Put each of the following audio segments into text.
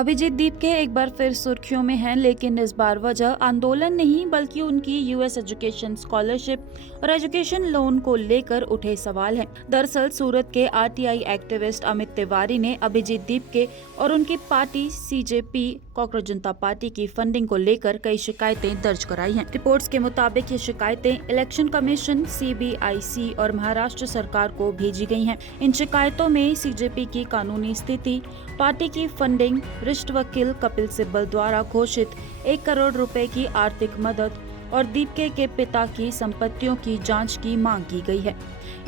अभिजीत दीप के एक बार फिर सुर्खियों में हैं, लेकिन इस बार वजह आंदोलन नहीं बल्कि उनकी यूएस एजुकेशन स्कॉलरशिप और एजुकेशन लोन को लेकर उठे सवाल हैं। दरअसल सूरत के आरटीआई एक्टिविस्ट अमित तिवारी ने अभिजीत दीप के और उनकी पार्टी सीजेपी कॉकरोच जनता पार्टी की फंडिंग को लेकर कई शिकायतें दर्ज कराई हैं। रिपोर्ट्स के मुताबिक ये शिकायतें इलेक्शन कमीशन, सीबीआईसी और महाराष्ट्र सरकार को भेजी गई हैं। इन शिकायतों में सीजेपी की कानूनी स्थिति, पार्टी की फंडिंग, वरिष्ठ वकील कपिल सिब्बल द्वारा घोषित 1 करोड़ रुपए की आर्थिक मदद और दीपके के पिता की संपत्तियों की जांच की मांग की गई है।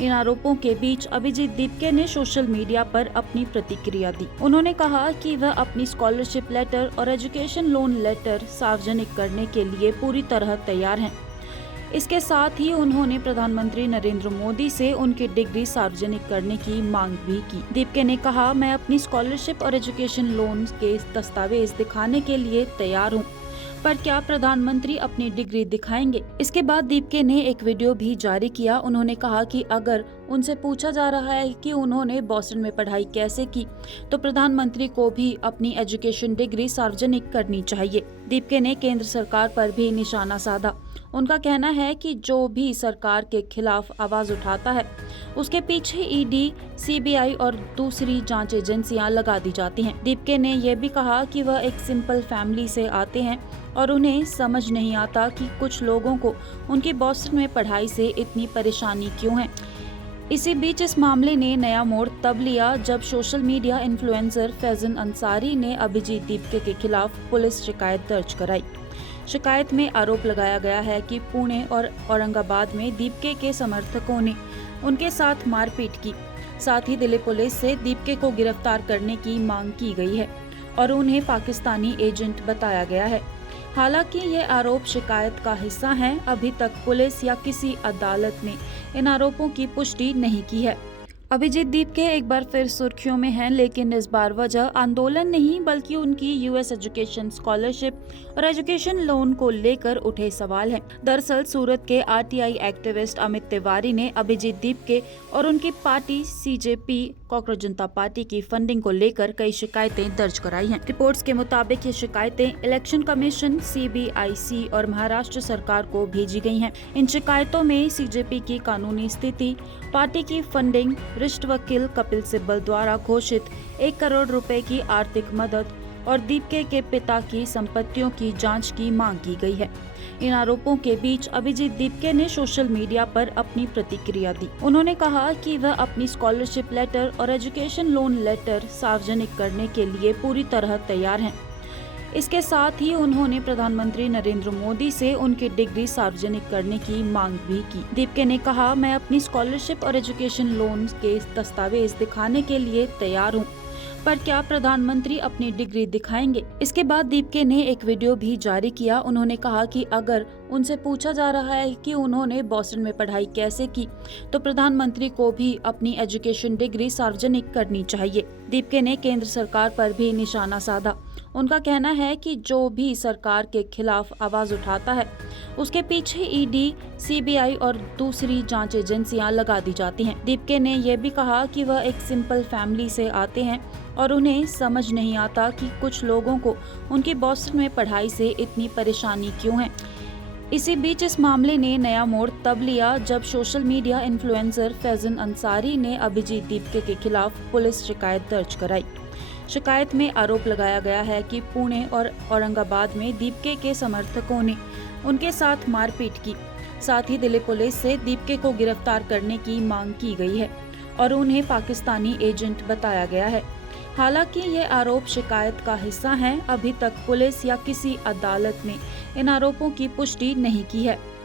इन आरोपों के बीच अभिजीत दीपके ने सोशल मीडिया पर अपनी प्रतिक्रिया दी। उन्होंने कहा कि वह अपनी स्कॉलरशिप लेटर और एजुकेशन लोन लेटर सार्वजनिक करने के लिए पूरी तरह तैयार हैं। इसके साथ ही उन्होंने प्रधानमंत्री नरेंद्र मोदी से उनकी डिग्री सार्वजनिक करने की मांग भी की। दीपके ने कहा, मैं अपनी स्कॉलरशिप और एजुकेशन लोन के दस्तावेज दिखाने के लिए तैयार हूँ, पर क्या प्रधानमंत्री अपनी डिग्री दिखाएंगे? इसके बाद दीपके ने एक वीडियो भी जारी किया। उन्होंने कहा कि अगर उनसे पूछा जा रहा है कि उन्होंने बॉस्टन में पढ़ाई कैसे की, तो प्रधानमंत्री को भी अपनी एजुकेशन डिग्री सार्वजनिक करनी चाहिए। दीपके ने केंद्र सरकार पर भी निशाना साधा। उनका कहना है कि जो भी सरकार के खिलाफ आवाज उठाता है, उसके पीछे ईडी, सीबीआई और दूसरी जांच एजेंसियां लगा दी जाती हैं। दीपके ने यह भी कहा कि वह एक सिंपल फैमिली से आते हैं और उन्हें समझ नहीं आता कि कुछ लोगों को उनकी बॉस्टन में पढ़ाई से इतनी परेशानी क्यों है। इसी बीच इस मामले ने नया मोड़ तब लिया जब social media influencer Faizan Ansari ने अभिजीत दीपके के खिलाफ पुलिस शिकायत दर्ज कराई। शिकायत में आरोप लगाया गया है कि पुणे और औरंगाबाद में दीपके के समर्थकों ने उनके साथ मारपीट की। साथ ही दिल्ली पुलिस से दीपके को गिरफ्तार करने की मांग की गई है और उन्हें पाकिस्तानी एजेंट बताया गया है। हालांकि ये आरोप शिकायत का हिस्सा हैं। अभी तक पुलिस या किसी अदालत ने इन आरोपों की पुष्टि नहीं की है। अभिजीत दीपके एक बार फिर सुर्खियों में हैं, लेकिन इस बार वजह आंदोलन नहीं बल्कि उनकी यूएस एजुकेशन स्कॉलरशिप और एजुकेशन लोन को लेकर उठे सवाल हैं। दरअसल सूरत के आरटीआई एक्टिविस्ट अमित तिवारी ने अभिजीत दीपके और उनकी पार्टी सीजेपी कॉकरोच जनता पार्टी की फंडिंग को लेकर कई शिकायतें दर्ज कराई हैं। रिपोर्ट्स के मुताबिक ये शिकायतें इलेक्शन कमीशन, सीबीआईसी और महाराष्ट्र सरकार को भेजी गई हैं। इन शिकायतों में सीजेपी की कानूनी स्थिति, पार्टी की फंडिंग, वरिष्ठ वकील कपिल सिब्बल द्वारा घोषित 1 करोड़ रुपए की आर्थिक मदद और दीपके के पिता की संपत्तियों की जांच की मांग की गई है। इन आरोपों के बीच अभिजीत दीपके ने सोशल मीडिया पर अपनी प्रतिक्रिया दी। उन्होंने कहा कि वह अपनी स्कॉलरशिप लेटर और एजुकेशन लोन लेटर सार्वजनिक करने के लिए पूरी तरह तैयार हैं। इसके साथ ही उन्होंने प्रधानमंत्री नरेंद्र मोदी से उनकी डिग्री सार्वजनिक करने की मांग भी की। दीपके ने कहा, मैं अपनी स्कॉलरशिप और एजुकेशन लोन के दस्तावेज दिखाने के लिए तैयार हूँ, पर क्या प्रधानमंत्री अपनी डिग्री दिखाएंगे? इसके बाद दीपके ने एक वीडियो भी जारी किया। उन्होंने कहा कि अगर उनसे पूछा जा रहा है कि उन्होंने बॉस्टन में पढ़ाई कैसे की, तो प्रधानमंत्री को भी अपनी एजुकेशन डिग्री सार्वजनिक करनी चाहिए। दीपके ने केंद्र सरकार पर भी निशाना साधा। उनका कहना है कि जो भी सरकार के खिलाफ आवाज उठाता है, उसके पीछे ईडी, सीबीआई और दूसरी जांच एजेंसियां लगा दी जाती हैं। दीपके ने यह भी कहा कि वह एक सिंपल फैमिली से आते हैं और उन्हें समझ नहीं आता कि कुछ लोगों को उनकी बॉस्टन में पढ़ाई से इतनी परेशानी क्यों है। इसी बीच इस मामले ने नया मोड़ तब लिया जब social media influencer Faizan Ansari ने अभिजीत दीपके के खिलाफ पुलिस शिकायत दर्ज कराई। शिकायत में आरोप लगाया गया है कि पुणे और औरंगाबाद में दीपके के समर्थकों ने उनके साथ मारपीट की। साथ ही दिल्ली पुलिस से दीपके को गिरफ्तार करने की मांग की गई है और उन्हें पाकिस्तानी एजेंट बताया गया है। हालांकि ये आरोप शिकायत का हिस्सा हैं। अभी तक पुलिस या किसी अदालत ने इन आरोपों की पुष्टि नहीं की है।